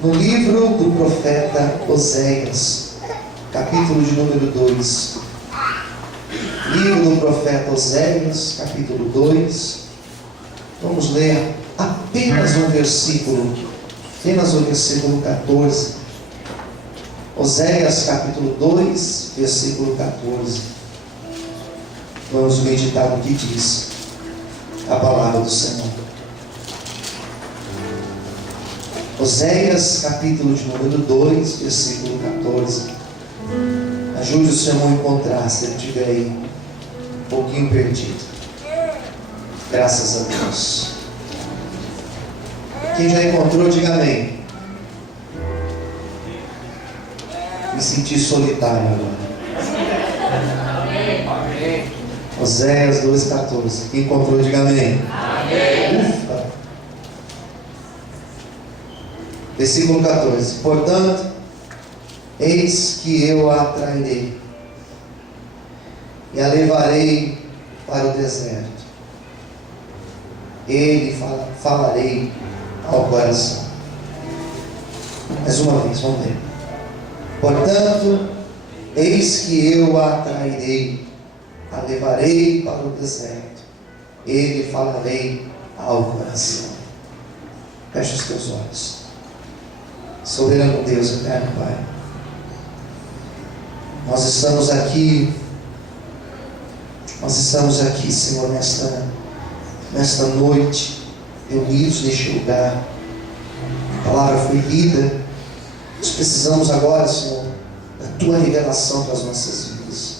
No livro do profeta Oséias, capítulo de número 2. Livro do profeta Oséias, capítulo 2. Vamos ler apenas o versículo 14. Oséias, capítulo 2, versículo 14. Vamos meditar no que diz a palavra do Senhor. Oséias, capítulo de número 2, versículo 14. Ajude o seu irmão a encontrar, se ele estiver aí um pouquinho perdido. Graças a Deus. Quem já encontrou, diga amém. Me senti solitário agora. Amém. Oséias 2,14. Quem encontrou, diga amém. Amém. Ufa. Versículo 14. Portanto, eis que eu a atrairei e a levarei para o deserto. Ele falarei ao coração. Mais uma vez, vamos ler. Portanto, eis que eu a atrairei, a levarei para o deserto. Ele falarei ao coração. Feche os teus olhos. Soberano Deus, eterno Pai, nós estamos aqui, Senhor, nesta noite, reunidos neste lugar. A palavra foi lida. Nós precisamos agora, Senhor, da Tua revelação para as nossas vidas.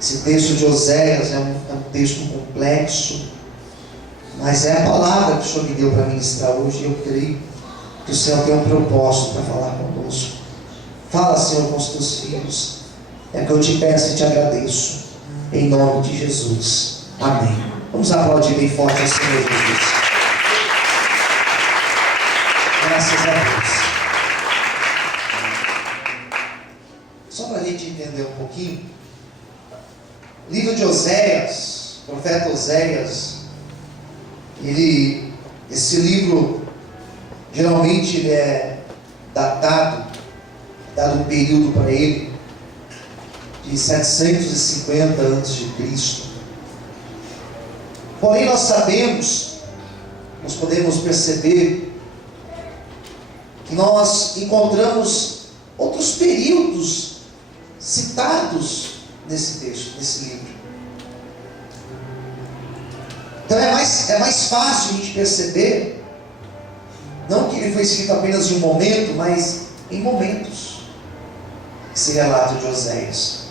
Esse texto de Oséias é um texto complexo, mas é a palavra que o Senhor me deu para ministrar hoje, e eu creio que o Senhor tem um propósito para falar conosco. Fala, Senhor, com os Teus filhos. É que eu te peço e te agradeço, em nome de Jesus. Amém. Vamos aplaudir bem forte ao Senhor Jesus. Graças a Deus. Só para a gente entender um pouquinho, o livro de Oséias, o profeta Oséias, esse livro, geralmente ele é dado um período para ele de 750 a.C. Porém nós podemos perceber que nós encontramos outros períodos citados nesse texto, nesse livro. Então é mais fácil a gente perceber, não que ele foi escrito apenas em um momento, mas em momentos, esse relato de Oséias.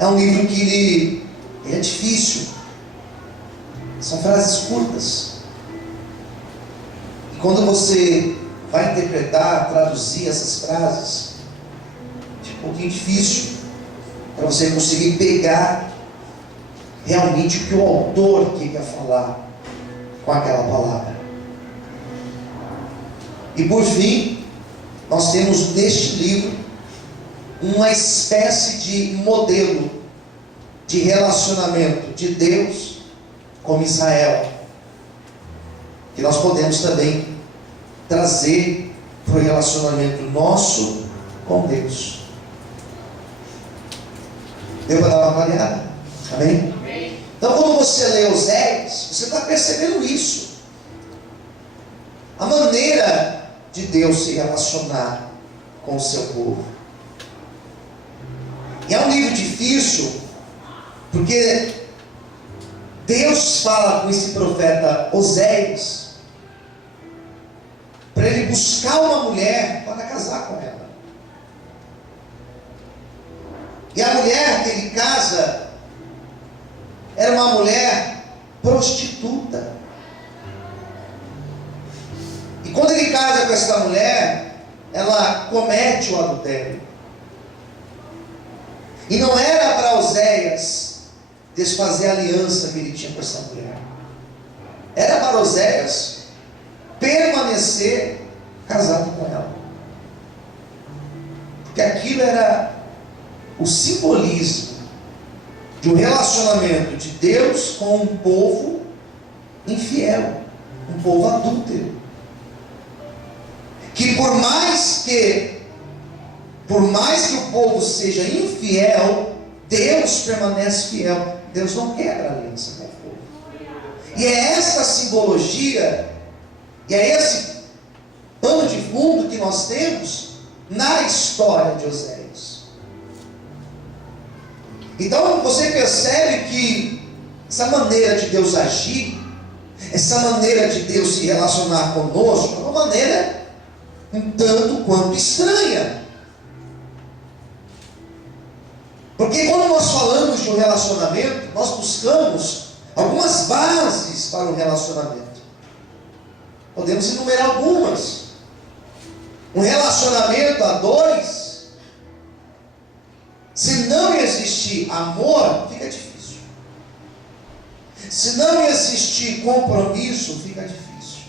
É um livro que ele é difícil, são frases curtas, e quando você vai interpretar, traduzir essas frases, é um pouquinho difícil para você conseguir pegar realmente o que o autor queria falar com aquela palavra. E por fim, nós temos neste livro uma espécie de modelo de relacionamento de Deus com Israel, que nós podemos também trazer para o relacionamento nosso com Deus. Deu para dar uma avaliada? Amém? Amém. Então, quando você lê Oséias, você está percebendo isso. A maneira de Deus se relacionar com o seu povo. E é um livro difícil, porque Deus fala com esse profeta Oséias para ele buscar uma mulher para casar com ela. E a mulher que ele casa era uma mulher prostituta. E quando ele casa com essa mulher, ela comete o adultério. E não era para Oséias desfazer a aliança que ele tinha com essa mulher. Era para Oséias permanecer casado com ela. Porque aquilo era o simbolismo de um relacionamento de Deus com um povo infiel, um povo adúltero. que por mais que o povo seja infiel, Deus permanece fiel. Deus não quebra a aliança com o povo. E é essa simbologia, e é esse pano de fundo que nós temos na história de Oséias. Então você percebe que essa maneira de Deus agir, essa maneira de Deus se relacionar conosco, é uma maneira um tanto quanto estranha. Porque quando nós falamos de um relacionamento, nós buscamos algumas bases para o relacionamento. Podemos enumerar algumas. Um relacionamento a dois, se não existir amor, fica difícil. Se não existir compromisso, fica difícil.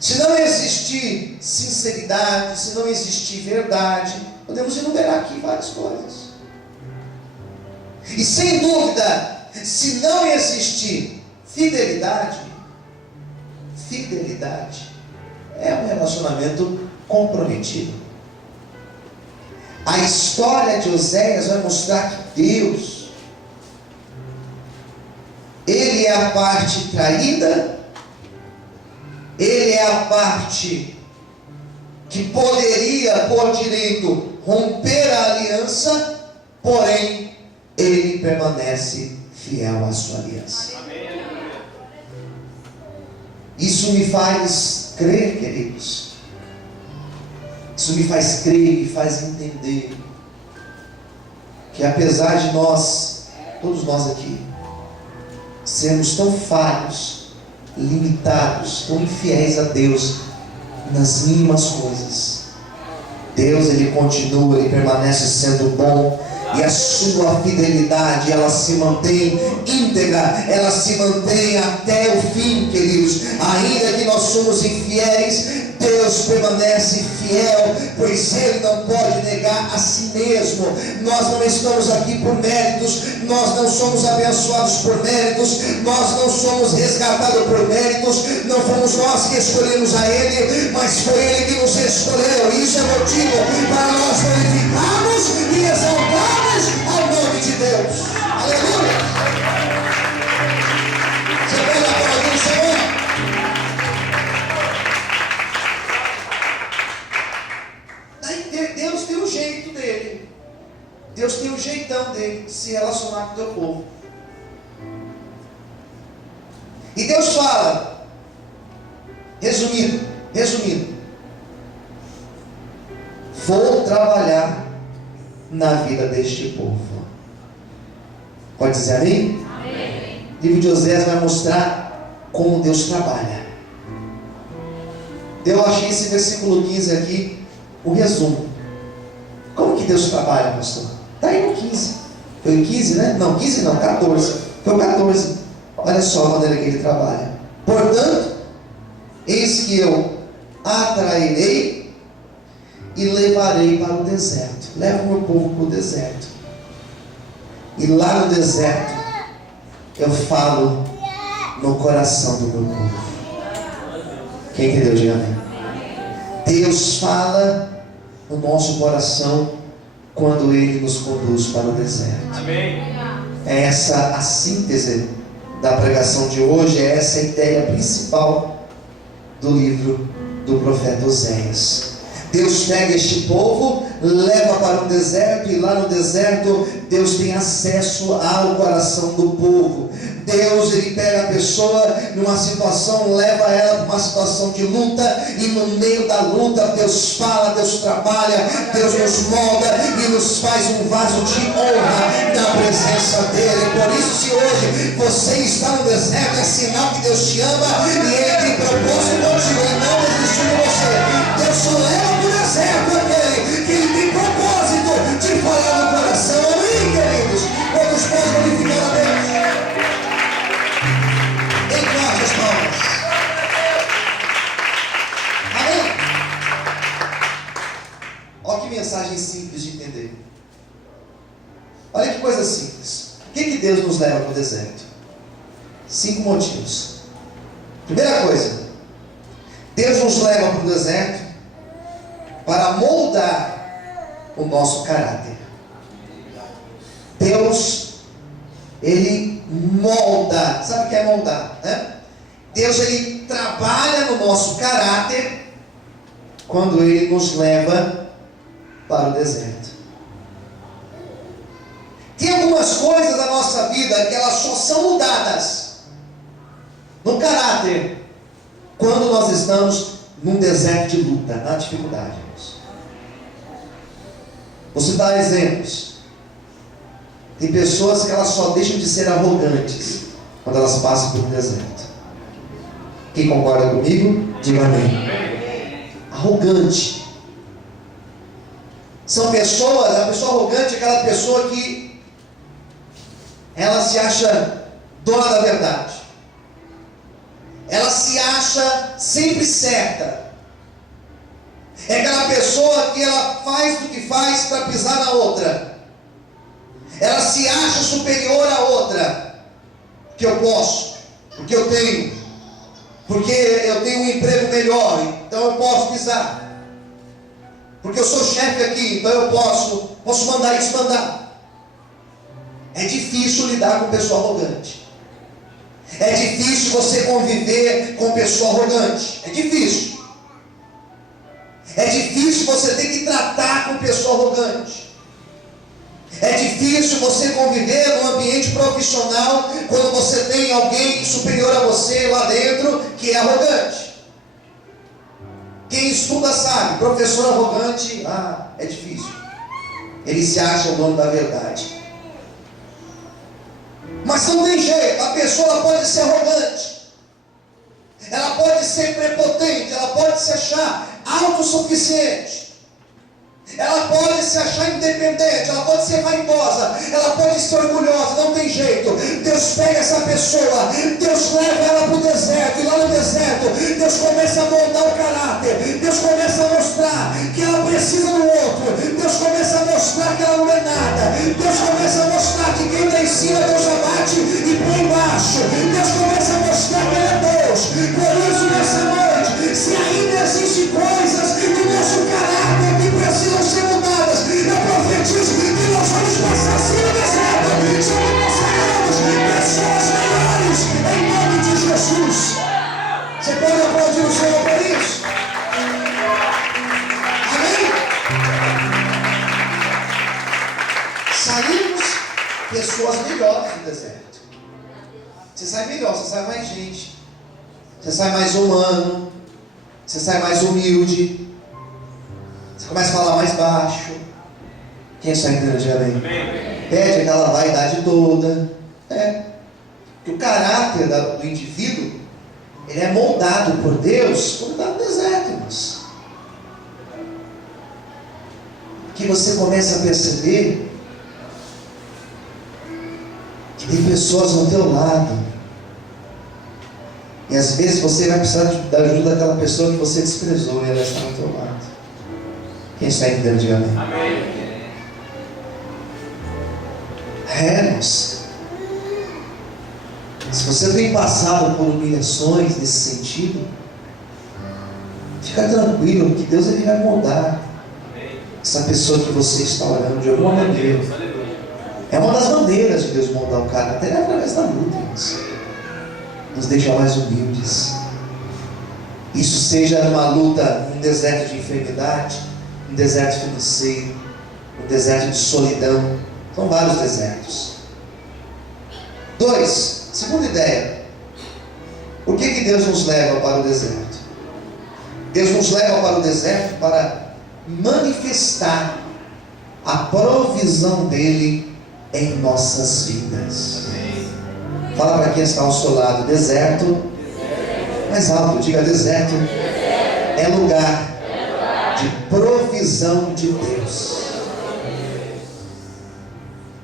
Se não existir sinceridade, se não existir verdade, podemos enumerar aqui várias coisas. E sem dúvida, se não existir fidelidade é um relacionamento comprometido. A história de Oséias vai mostrar que Deus, Ele é a parte traída, Ele é a parte que poderia, por direito, romper a aliança, porém, Ele permanece fiel à sua aliança. Isso me faz crer, queridos. Isso me faz crer e me faz entender que apesar de nós, todos nós aqui, sermos tão falhos, limitados, tão infiéis a Deus nas mínimas coisas, Deus, Ele continua, Ele permanece sendo bom. E a sua fidelidade, ela se mantém íntegra, ela se mantém até o fim, queridos. Ainda que nós somos infiéis, Deus permanece fiel, pois Ele não pode negar a si mesmo. Nós não estamos aqui por méritos, nós não somos abençoados por méritos, nós não somos resgatados por méritos, não fomos nós que escolhemos a Ele, mas foi Ele que nos escolheu. Isso é motivo para nós glorificarmos e exaltarmos ao nome de Deus. Aleluia! Você pode aplaudir o Senhor? Deus tem o jeito dele. Deus tem o jeitão dele de se relacionar com o teu povo. E Deus fala, resumindo, vou trabalhar na vida deste povo. Pode dizer amém? Amém. O livro de Oséias vai mostrar como Deus trabalha. Eu achei esse versículo 15 aqui o resumo. Como que Deus trabalha, pastor? Está aí no 15. Foi o 15, né? Não, 15 não, 14. Foi o 14. Olha só a maneira que Ele trabalha. Portanto, eis que eu atrairei e levarei para o deserto. Leva o meu povo para o deserto. E lá no deserto, eu falo no coração do meu povo. Quem entendeu, diga amém. Deus fala no nosso coração quando Ele nos conduz para o deserto. Amém. É essa a síntese da pregação de hoje, é essa a ideia principal do livro do profeta Oséias. Deus pega este povo, leva para o deserto, e lá no deserto Deus tem acesso ao coração do povo. Deus, Ele pega a pessoa numa situação, leva ela para uma situação de luta, e no meio da luta Deus fala, Deus trabalha, Deus nos molda e nos faz um vaso de honra na presença dEle. Por isso, se hoje você está no deserto, é sinal que Deus te ama e Ele tem propósito contigo, Ele não desistiu de você. Deus só leva para o deserto aquele que Ele tem propósito de falar no coração. Amém, queridos? Quantos podem glorificar a Deus? As palmas. Amém? Olha que mensagem simples de entender. Olha que coisa simples. Por que Deus nos leva para o deserto? 5 motivos. Primeira coisa, Deus nos leva para o deserto para moldar o nosso caráter. Deus, Ele molda. Sabe o que é moldar, né? Deus, Ele trabalha no nosso caráter quando Ele nos leva para o deserto. Tem algumas coisas da nossa vida que elas só são mudadas no caráter quando nós estamos num deserto de luta, na dificuldade. Vou citar exemplos. Tem pessoas que elas só deixam de ser arrogantes quando elas passam por um deserto. Quem concorda comigo, diga amém. Arrogante. São pessoas, a pessoa arrogante é aquela pessoa que ela se acha dona da verdade. Ela se acha sempre certa. É aquela pessoa que ela faz o que faz para pisar na outra. Ela se acha superior à outra. Porque eu posso, porque eu tenho, porque eu tenho um emprego melhor, então eu posso pisar. Porque eu sou chefe aqui, então eu posso mandar e desmandar. É difícil lidar com pessoa arrogante. É difícil você conviver com pessoa arrogante. É difícil. É difícil você ter que tratar com pessoa arrogante. É difícil você conviver num ambiente profissional quando você tem alguém superior a você lá dentro que é arrogante. Quem estuda sabe, professor arrogante, é difícil. Ele se acha o dono da verdade. Mas não tem jeito, a pessoa ela pode ser arrogante, ela pode ser prepotente, ela pode se achar autossuficiente, ela pode se achar independente, ela pode ser vaidosa, ela pode ser orgulhosa, não tem jeito. Deus pega essa pessoa, Deus leva ela para o deserto, e lá no deserto Deus começa a moldar o caráter, Deus começa a mostrar que ela precisa do outro, Deus começa a mostrar que ela não é nada, Deus começa a mostrar que quem está em cima Deus abate e põe embaixo, Deus começa a mostrar que Ele é Deus. Por isso nessa noite, se ainda existem coisas do nosso caráter que precisam ser mudadas, eu profetizo que nós vamos passar assim no deserto, seremos pessoas melhores em nome de Jesus. Você pode aplaudir o Senhor por isso? Amém? Saímos pessoas melhores do deserto. Você sai melhor, você sai mais gente, você sai mais humano, você sai mais humilde, você começa a falar mais baixo. Quem está entendendo de amém? Perde aquela vaidade toda. Porque o caráter do indivíduo, ele é moldado por Deus quando está no deserto, irmãos. Que você começa a perceber que tem pessoas ao teu lado. E às vezes você vai precisar da ajuda daquela pessoa que você desprezou e ela está ao teu lado. Quem está entendendo de amém? Amém. Irmãos, se você tem passado por humilhações nesse sentido, fica tranquilo que Deus ele vai moldar essa pessoa que você está orando de alguma maneira. É uma das maneiras de Deus moldar o cara, até através da luta, irmãos. Nos deixa mais humildes. Isso seja numa luta, num deserto de enfermidade, num deserto financeiro, num deserto de solidão. São vários desertos. 2, segunda ideia. Por que Deus nos leva para o deserto? Deus nos leva para o deserto para manifestar a provisão dele em nossas vidas. Fala para quem está ao seu lado: deserto, mais alto, diga: deserto é lugar de provisão de Deus.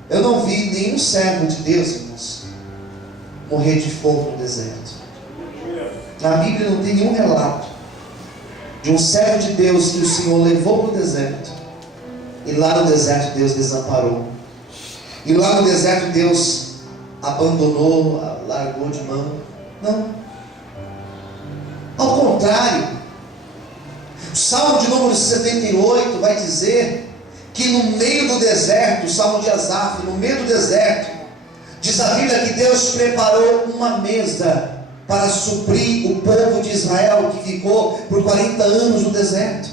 Eu não vi nenhum servo de Deus, irmãos, morrer de fome no deserto. Na Bíblia não tem nenhum relato de um servo de Deus que o Senhor levou para o deserto, e lá no deserto Deus desamparou, e lá no deserto Deus abandonou, largou de mão. Não. Ao contrário, O Salmo de número 78 vai dizer que no meio do deserto, o Salmo de Asaf, no meio do deserto, diz a Bíblia que Deus preparou uma mesa para suprir o povo de Israel que ficou por 40 anos no deserto.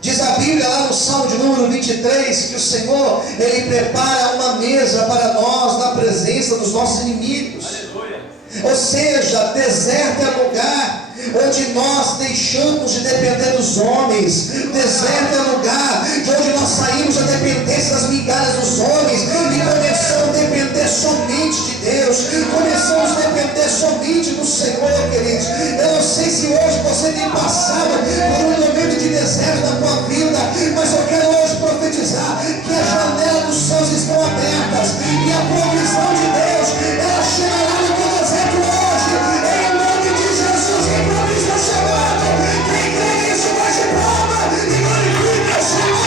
Diz a Bíblia lá no Salmo de número 23 que o Senhor, Ele prepara uma mesa para nós na presença dos nossos inimigos. Aleluia. Ou seja, deserto é lugar onde nós deixamos de depender dos homens. Deserto é lugar de onde nós saímos da dependência das migalhas dos homens e começamos a depender somente de Deus. Começamos a depender somente do Senhor, queridos. Eu não sei se hoje você tem passado por um momento de deserto na tua vida, mas eu quero hoje profetizar que as janelas dos céus estão abertas e a provisão de Deus, ela chegará no teu deserto hoje, em nome de Jesus. Em provisão chegando, quem crê nisso vai de prova e glorifica o Senhor.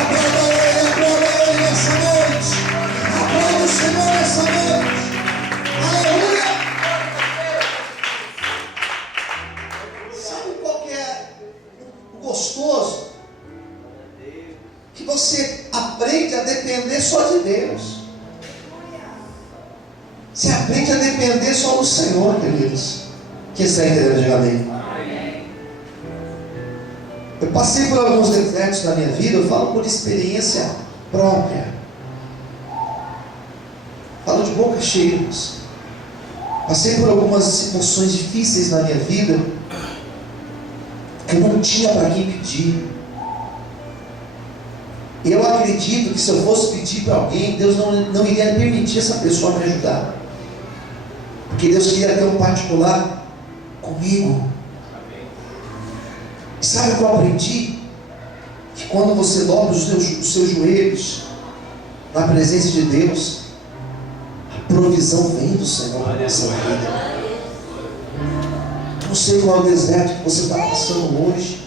Aplauda Ele nessa noite, aplauda o Senhor nessa noite. Aleluia. Sabe qual que é o gostoso? Que você aprende a depender só de Deus. Você aprende a depender só do Senhor, queridos. Quem está entendendo? Diga amém. Eu passei por alguns desertos na minha vida, eu falo por experiência própria. Falo de boca cheia, irmãos. Passei por algumas situações difíceis na minha vida que eu não tinha para quem pedir. Eu acredito que se eu fosse pedir para alguém, Deus não iria permitir essa pessoa me ajudar, porque Deus queria ter um particular comigo. E sabe o que eu aprendi? Que quando você dobra os seus joelhos na presença de Deus, a provisão vem do Senhor na nossa vida. Não sei qual é o deserto que você está passando hoje.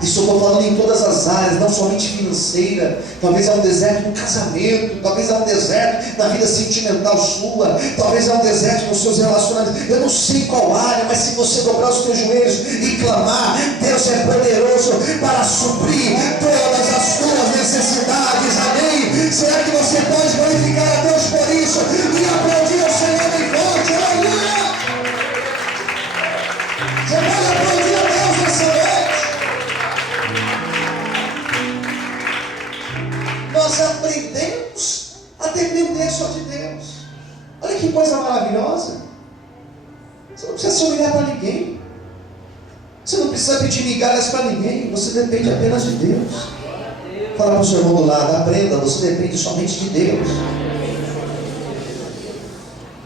Isso eu estou falando em todas as áreas, não somente financeira. Talvez é um deserto no casamento, talvez é um deserto na vida sentimental sua, talvez é um deserto nos seus relacionamentos. Eu não sei qual área, mas se você dobrar os teus joelhos e clamar, Deus é poderoso para suprir todas as tuas necessidades. Amém? Será que você pode glorificar a Deus por isso e aplaudir o Senhor bem forte? Aleluia! Você pode aplaudir a Deus nessa noite? Nós aprendemos a depender só de Deus. Olha que coisa maravilhosa. Você não precisa se humilhar para ninguém. Você não precisa pedir migalhas para ninguém. Você depende apenas de Deus. Fala para o seu irmão do lado, aprenda, você depende somente de Deus.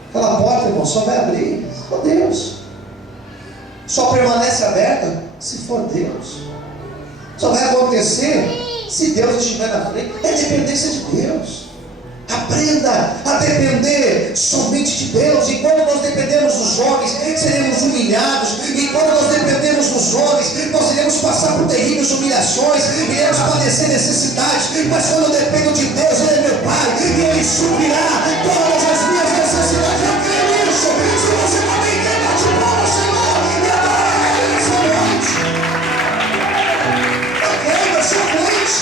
Aquela porta, irmão, só vai abrir se for Deus. Só permanece aberta se for Deus. Só vai acontecer se Deus estiver na frente. É dependência de Deus. Aprenda a depender somente de Deus. E quando nós dependemos dos homens, seremos humilhados. E quando nós dependemos dos homens, nós iremos passar por terríveis humilhações, iremos padecer necessidades. Mas quando eu dependo de Deus, Ele é meu Pai, e Ele suprirá todas as minhas necessidades. Eu creio nisso. Se você também quer, bate palmas, Senhor, e adora Ele nessa noite. Eu creio, eu sou crente.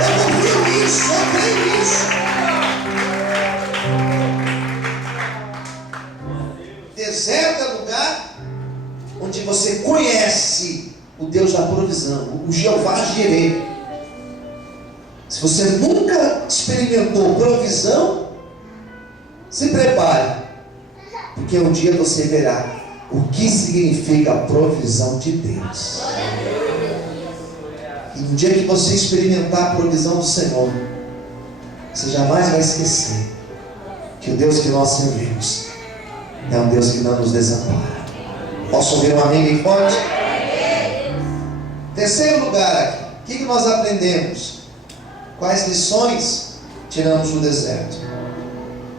Eu confio nisso, eu creio nisso. Deserto é lugar onde você conhece o Deus da provisão, o Jeová Jireh. Se você nunca experimentou provisão, se prepare, porque um dia você verá o que significa a provisão de Deus. E no dia que você experimentar a provisão do Senhor, você jamais vai esquecer que o Deus que nós servimos é um Deus que não nos desampara. Posso ouvir um amém bem forte? Terceiro lugar aqui, o que nós aprendemos? Quais lições tiramos do deserto?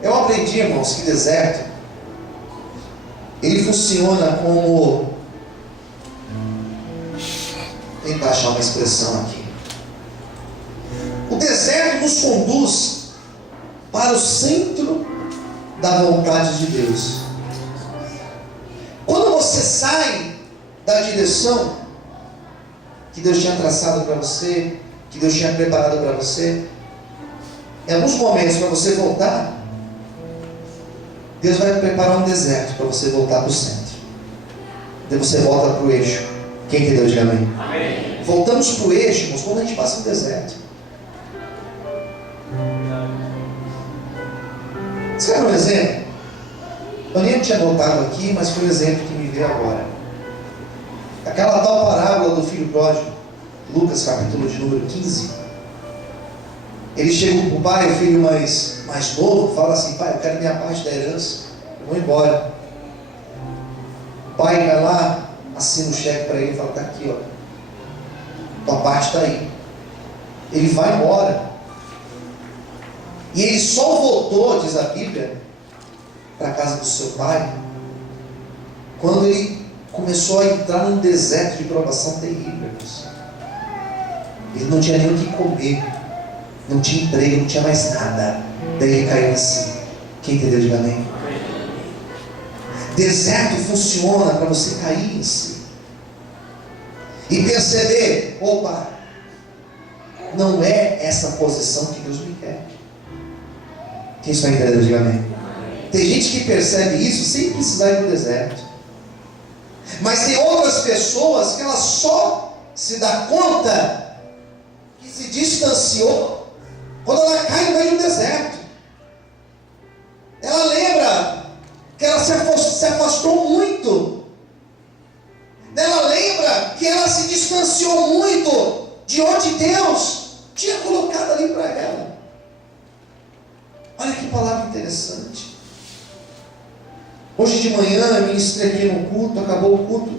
Eu aprendi, irmãos, que deserto ele funciona como, tentar achar uma expressão aqui. O deserto nos conduz para o centro da vontade de Deus. sai da direção que Deus tinha traçado para você, que Deus tinha preparado para você, em alguns momentos para você voltar, Deus vai preparar um deserto para você voltar para o centro. Daí você volta para o eixo. Quem entendeu? Diga amém. Amém. Voltamos para o eixo, irmãos, quando a gente passa no deserto. Você quer um exemplo? Eu nem tinha notado aqui, mas foi um exemplo que me veio agora. Aquela tal parábola do filho pródigo, Lucas capítulo de número 15. Ele chega para o pai, o filho mais novo, fala assim: pai, eu quero minha parte da herança, eu vou embora. O pai vai lá, assina o cheque para ele e fala: está aqui, ó, tua parte está aí. Ele vai embora. E ele só voltou, diz a Bíblia, para a casa do seu pai, quando ele começou a entrar num deserto de provação terrível. Ele não tinha nem o que comer, não tinha emprego, não tinha mais nada. Daí ele caiu assim. Quem entendeu? Diga amém. Deserto funciona para você cair em si e perceber: opa, não é essa posição que Deus me quer. Quem está entendendo? Diga amém. Tem gente que percebe isso sem precisar ir para o deserto, mas tem outras pessoas que ela só se dá conta que se distanciou quando ela cai no meio do deserto. Ela lembra que ela se afastou muito. Ela lembra que ela se distanciou muito de onde Deus tinha colocado ali para ela. Olha que palavra interessante. Hoje de manhã eu ministrei aqui no culto, acabou o culto,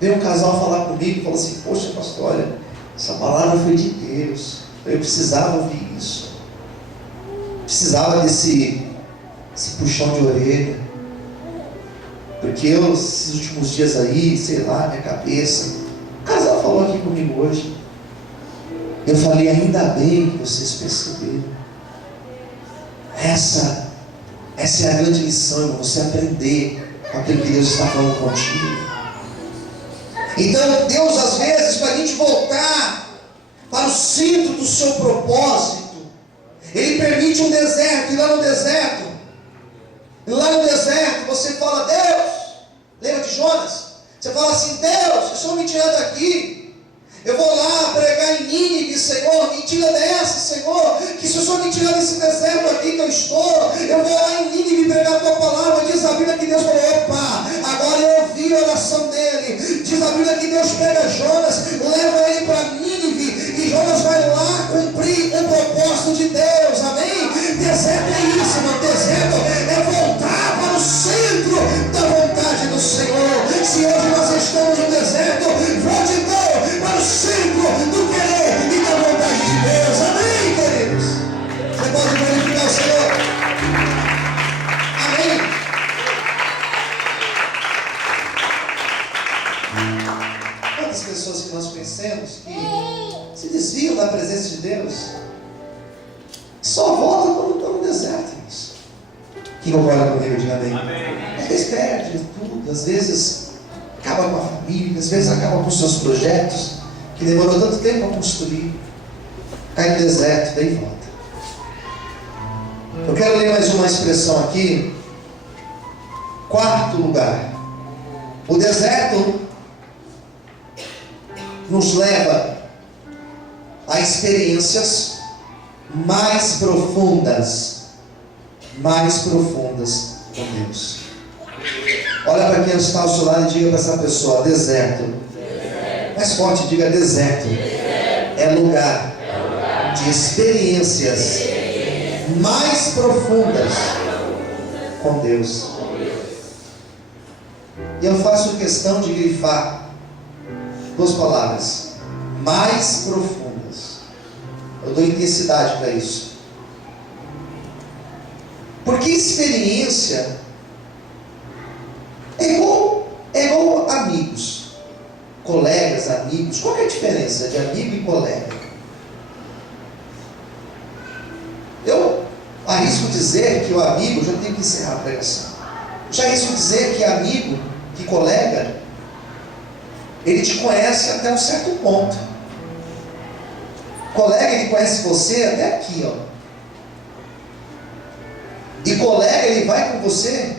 veio um casal falar comigo e falou assim: poxa pastor, olha, essa palavra foi de Deus, eu precisava ouvir isso, precisava desse puxão de orelha, porque eu, esses últimos dias aí, sei lá, minha cabeça. O casal falou aqui comigo hoje, eu falei: ainda bem que vocês perceberam. Essa é a grande lição, irmão, você aprender com aquilo que Deus está falando contigo. Então Deus, às vezes, para a gente voltar para o centro do seu propósito, Ele permite um deserto. E lá no deserto você fala: Deus, lembra de Jonas? Você fala assim: Deus, se o Senhor me tirar daqui, eu vou lá pregar em Nínive, Senhor, me tira dessa, Senhor, que se o Senhor me tirar desse deserto aqui que eu estou, eu vou lá em Nínive pregar a tua palavra. Diz a Bíblia que Deus falou: opa, agora eu ouvi a oração dele. Diz a Bíblia que Deus pega Jonas, leva ele para Nínive, e Jonas vai lá cumprir o propósito de Deus. Amém? Deserto é isso, irmão. Deserto é voltar para o centro da vontade do Senhor. Se hoje nós estamos no deserto, volte então para o centro do querer e da vontade de Deus. Amém, queridos? Você pode glorificar o Senhor. Amém? Quantas pessoas que nós conhecemos que se desviam da presença de Deus, só voltam quando estão no deserto. Quem concorda comigo? Diga amém. Às vezes perde tudo, às vezes acaba com a família, às vezes acaba com os seus projetos que demorou tanto tempo para construir, cai no deserto, daí volta. Eu quero ler mais uma expressão aqui. Quarto lugar, o deserto nos leva a experiências mais profundas com Deus. Olha para quem está ao seu lado e diga para essa pessoa: deserto. Mais forte, diga: deserto é lugar de experiências mais profundas com Deus. E eu faço questão de grifar duas palavras: mais profundas. Eu dou intensidade para isso. Porque experiência é igual amigos, colegas, amigos. Qual é a diferença de amigo e colega? Eu arrisco dizer que o amigo, já tenho que encerrar a pregação, já arrisco dizer que amigo que colega, ele te conhece até um certo ponto. Colega, ele conhece você até aqui, ó. E colega, ele vai com você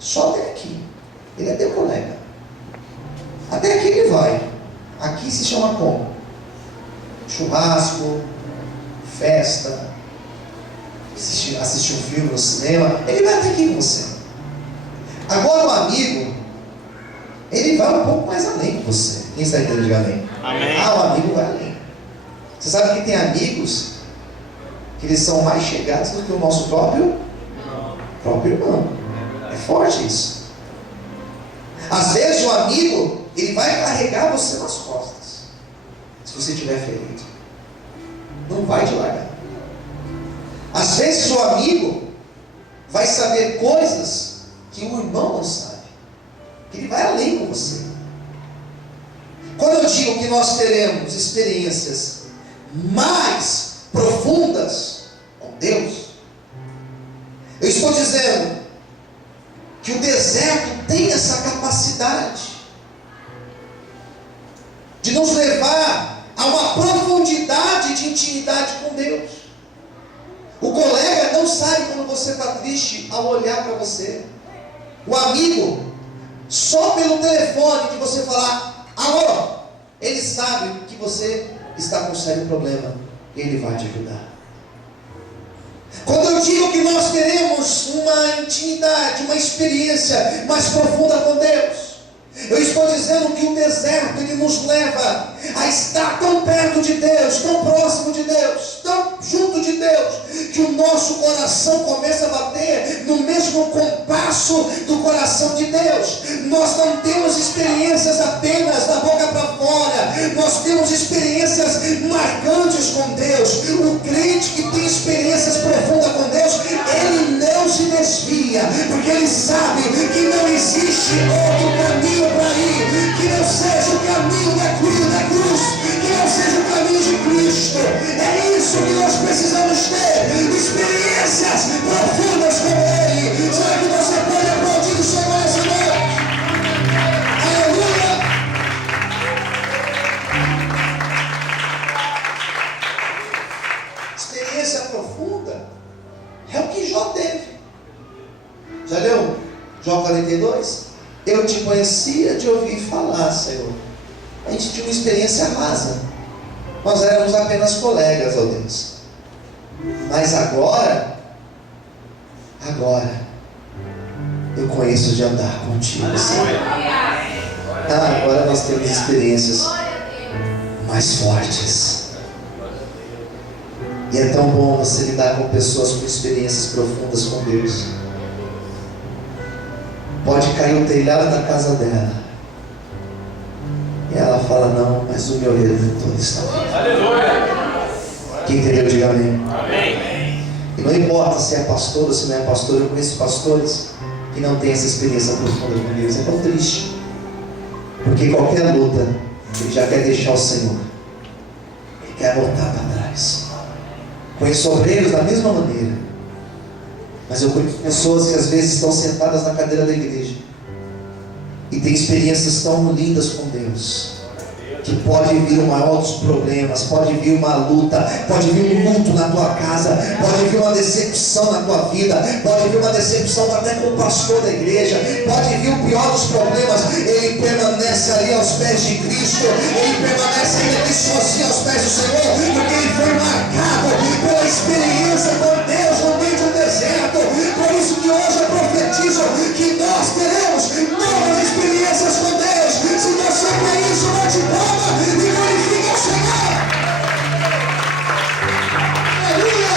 só até aqui. Ele é teu colega. Até aqui ele vai. Aqui se chama como? Churrasco, festa, assistir um filme no cinema. Ele vai até aqui com você. Agora o amigo, ele vai um pouco mais além que você. Quem está entendendo? Diga amém. Amém. Ah, o amigo vai além. Você sabe que tem amigos que eles são mais chegados do que o nosso próprio irmão. É forte isso. Às vezes o amigo, ele vai carregar você nas costas, se você estiver ferido. Não vai te largar. Às vezes o amigo vai saber coisas que o irmão não sabe. Ele vai além com você. Quando eu digo que nós teremos experiências mais profundas com Deus, eu estou dizendo que o deserto tem essa capacidade de nos levar a uma profundidade de intimidade com Deus. O colega não sabe quando você está triste ao olhar para você. O amigo, só pelo telefone de você falar alô, ele sabe que você está com um sério problema e ele vai te ajudar. Quando eu digo que nós teremos uma intimidade, uma experiência mais profunda com Deus, eu estou dizendo que o deserto, ele nos leva a estar tão perto de Deus, tão próximo de Deus, tão junto de Deus, que o nosso coração começa a bater no mesmo compasso do coração de Deus. Nós não temos experiências apenas da boca para fora, nós temos experiências marcantes com Deus. O crente que tem experiências profundas com Deus, ele não se desvia, porque ele sabe que não existe outro caminho para ir, que não seja o caminho da cruz, que não seja o caminho de Cristo. É isso que nós precisamos ter, experiências profundas com Ele. Será que você pode aplaudir o Senhor essa noite? Aleluia! Experiência profunda é o que Jó teve. Já leu Jó 42? Eu te conhecia de ouvir falar, Senhor. A gente tinha uma experiência rasa. Nós éramos apenas colegas, ó Deus. Mas agora eu conheço de andar contigo, Senhor. Agora nós temos experiências mais fortes. E é tão bom você lidar com pessoas com experiências profundas com Deus. Pode cair o telhado da casa dela e ela fala: não, mas o meu Redentor está vivo. Aleluia! Quem entendeu, diga amém. Amém. E não importa se é pastor ou se não é pastor. Eu conheço pastores que não têm essa experiência profunda com Deus. É tão triste, porque qualquer luta ele já quer deixar o Senhor, ele quer voltar para trás. Conheço obreiros da mesma maneira, mas eu conheço pessoas que às vezes estão sentadas na cadeira da igreja e têm experiências tão lindas com Deus, que pode vir o maior dos problemas, pode vir uma luta, pode vir um luto na tua casa, pode vir uma decepção na tua vida, pode vir uma decepção até com o pastor da igreja, pode vir o pior dos problemas. Ele permanece ali aos pés de Cristo, ele permanece ali sozinho aos pés do Senhor, porque ele foi marcado pela experiência com Deus no meio de um deserto. Por isso que hoje eu profetizo que nós teremos novas experiências com Deus. Se você quer isso, bate palma e glorifica o Senhor. Aleluia!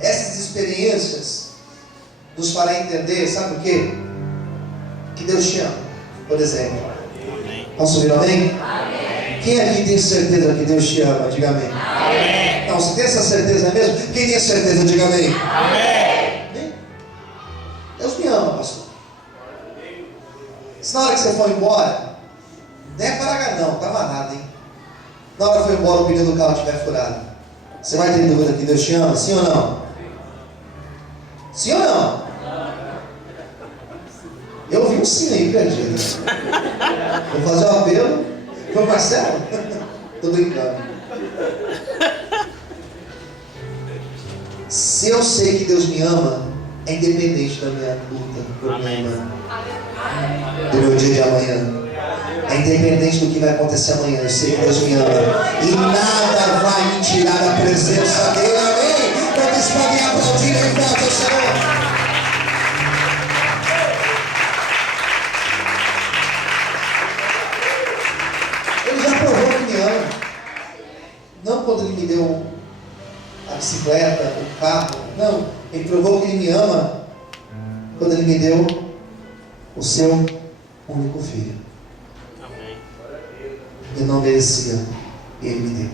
Essas experiências nos fará entender, sabe por quê? Que Deus te ama, por exemplo. Posso ouvir amém? Amém. Quem aqui tem certeza que Deus te ama? Diga amém. Amém. Não, você tem essa certeza mesmo? Quem tem certeza, diga amém. Amém. Deus me ama, pastor. Se na hora que você for embora, não é paraga não, tá amarrado, hein? Na hora que for embora o pneu do carro estiver furado, Você vai ter dúvida que Deus te ama? Sim ou não? Sim ou não? Eu ouvi um sim aí, perdido. Vou fazer um apelo. Foi o Marcelo? Estou brincando. Se eu sei que Deus me ama, é independente da minha luta, do problema, do meu dia de amanhã. É independente do que vai acontecer amanhã. Eu sei que Deus me ama. E nada vai me tirar da presença dele. Amém? Todos podem aplaudir em volta ao Senhor. Ele já provou que me ama. Não quando ele me deu a bicicleta, o carro. Não. Ele provou que ele me ama quando ele me deu o seu único filho. Eu não merecia, ele me deu.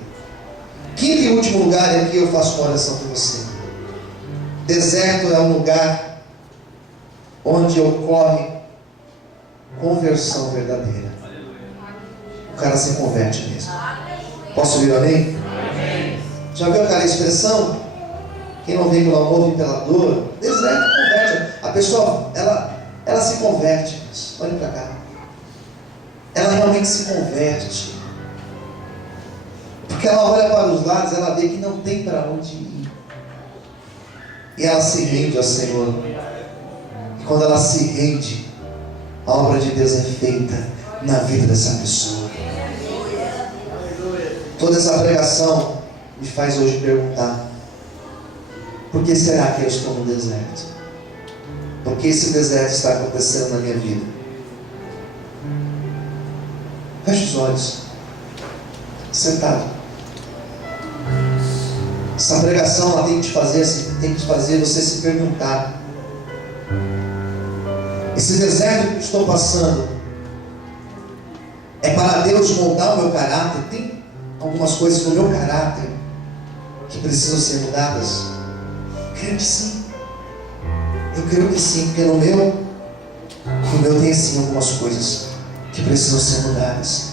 Quinto e último lugar, e aqui eu faço uma oração para você. Deserto é um lugar onde ocorre conversão verdadeira. O cara se converte mesmo. Posso ouvir amém? Já viu aquela expressão? Quem não vem pelo amor, vem pela dor. Deserto converte. A pessoa, ela se converte. Olha para cá. Ela realmente se converte. Porque ela olha para os lados, ela vê que não tem para onde ir. E ela se rende ao Senhor. E quando ela se rende, a obra de Deus é feita na vida dessa pessoa. Toda essa pregação me faz hoje perguntar: por que será que eu estou no deserto? Por que esse deserto está acontecendo na minha vida? Feche os olhos. Sentado. Essa pregação ela tem que te fazer você se perguntar: esse deserto que estou passando é para Deus moldar o meu caráter? Tem algumas coisas no meu caráter que precisam ser mudadas? Creio que sim. Eu creio que sim, porque no meu tem sim algumas coisas que precisam ser mudadas.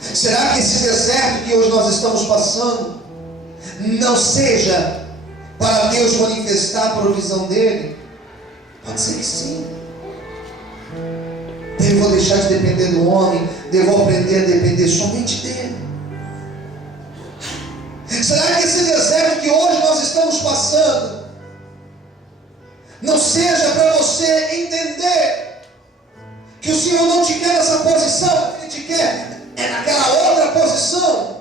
Será que esse deserto que hoje nós estamos passando não seja para Deus manifestar a provisão dele? Pode ser que sim. Devo deixar de depender do homem, devo aprender a depender somente dele. Será que esse deserto que hoje nós estamos passando não seja para você entender que o Senhor não te quer nessa posição, Ele te quer é naquela outra posição?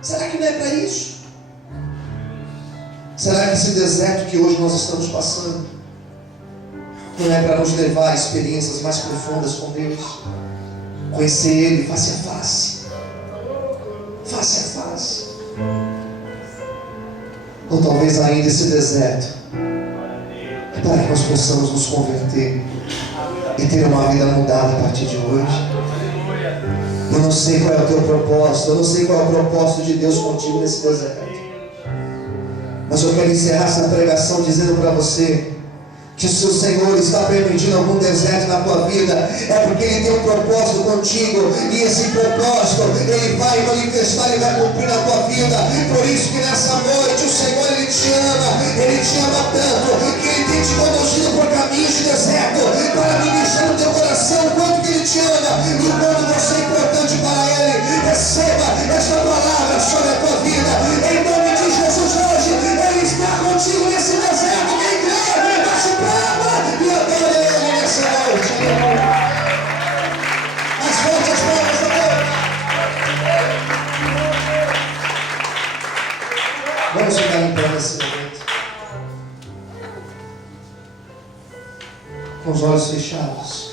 Será que não é para isso? Será que esse deserto que hoje nós estamos passando não é para nos levar a experiências mais profundas com Deus? Conhecer Ele face a face. Face a face. Ou talvez ainda esse deserto é para que nós possamos nos converter e ter uma vida mudada a partir de hoje. Eu não sei qual é o teu propósito, eu não sei qual é o propósito de Deus contigo nesse deserto, mas eu quero encerrar essa pregação dizendo para você que se o Senhor está permitindo algum deserto na tua vida, é porque Ele tem um propósito contigo, e esse propósito Ele vai manifestar, Ele vai cumprir na tua vida. Por isso que nessa noite o Senhor Ele te ama tanto, que Ele tem te conduzido por caminhos de deserto, para ministrar no teu coração o quanto que Ele te ama, e o quanto você é importante para Ele. Receba esta palavra sobre a tua vida, em nome de Jesus. Hoje Ele está contigo nesse deserto. Quem crê, bate palma e adore Ele nessa noite. Mais forte as palmas da Deus. Vamos ficar em pé nesse momento, com os olhos fechados.